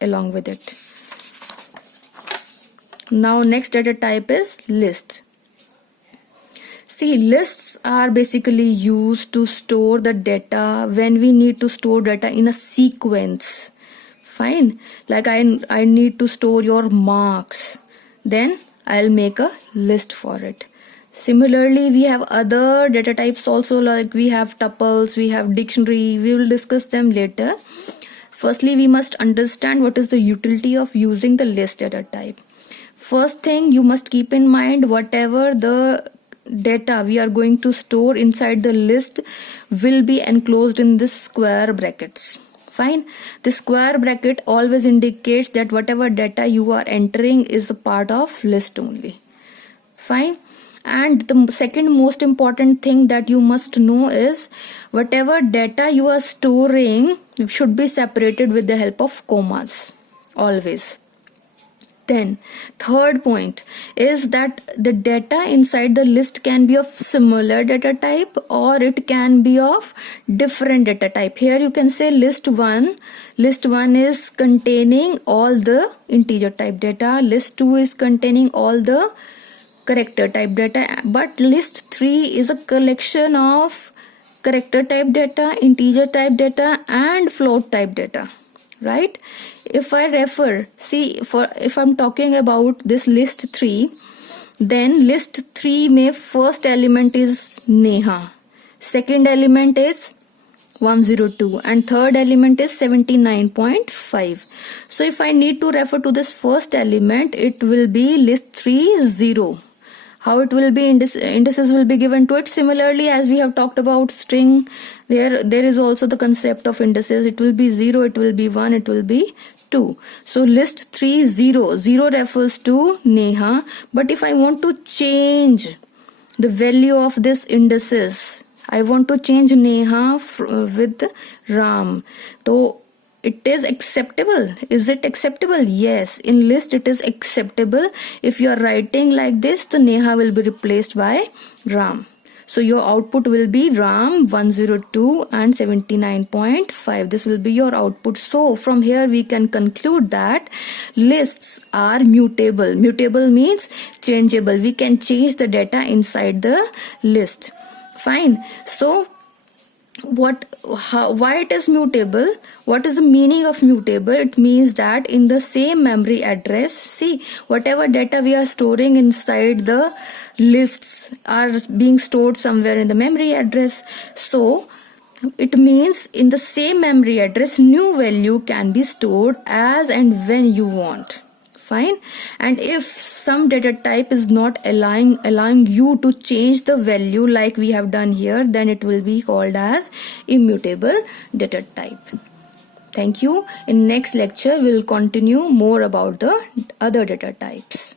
along with it. Now next data type is list. See, lists are basically used to store the data when we need to store data in a sequence. Fine, like I need to store your marks, then I'll make a list for it. Similarly, we have other data types also, like we have tuples, we have dictionary. We will discuss them later. Firstly, we must understand what is the utility of using the list data type. First thing you must keep in mind, whatever the data we are going to store inside the list will be enclosed in this square brackets. Fine, the square bracket always indicates that whatever data you are entering is a part of list only. Fine. And the second most important thing that you must know is whatever data you are storing should be separated with the help of commas always. Then third point is that the data inside the list can be of similar data type or it can be of different data type. Here you can say list 1. List 1 is containing all the integer type data. List 2 is containing all the character type data, but list 3 is a collection of character type data, integer type data and float type data, right? If I refer, see, for if I'm talking about this list 3, then list 3 mein first element is Neha, second element is 102 and third element is 79.5. So if I need to refer to this first element, it will be list 3 0. How it will be, indices will be given to it. Similarly, as we have talked about string, there is also the concept of indices. It will be 0, it will be 1, it will be 2. So list 3 0. 0 refers to Neha. But if I want to change the value of this indices, I want to change Neha with Ram. So it is acceptable. Is it acceptable? Yes. In list it is acceptable. If you are writing like this, the Neha will be replaced by Ram. So your output will be Ram 102 and 79.5. This will be your output. So from here we can conclude that lists are mutable. Mutable means changeable. We can change the data inside the list. Fine. So why it is mutable? What is the meaning of mutable? It means that in the same memory address, see, whatever data we are storing inside the lists are being stored somewhere in the memory address. So it means in the same memory address, new value can be stored as and when you want. Fine. And if some data type is not allowing you to change the value like we have done here, then it will be called as immutable data type. Thank you. In next lecture, we will continue more about the other data types.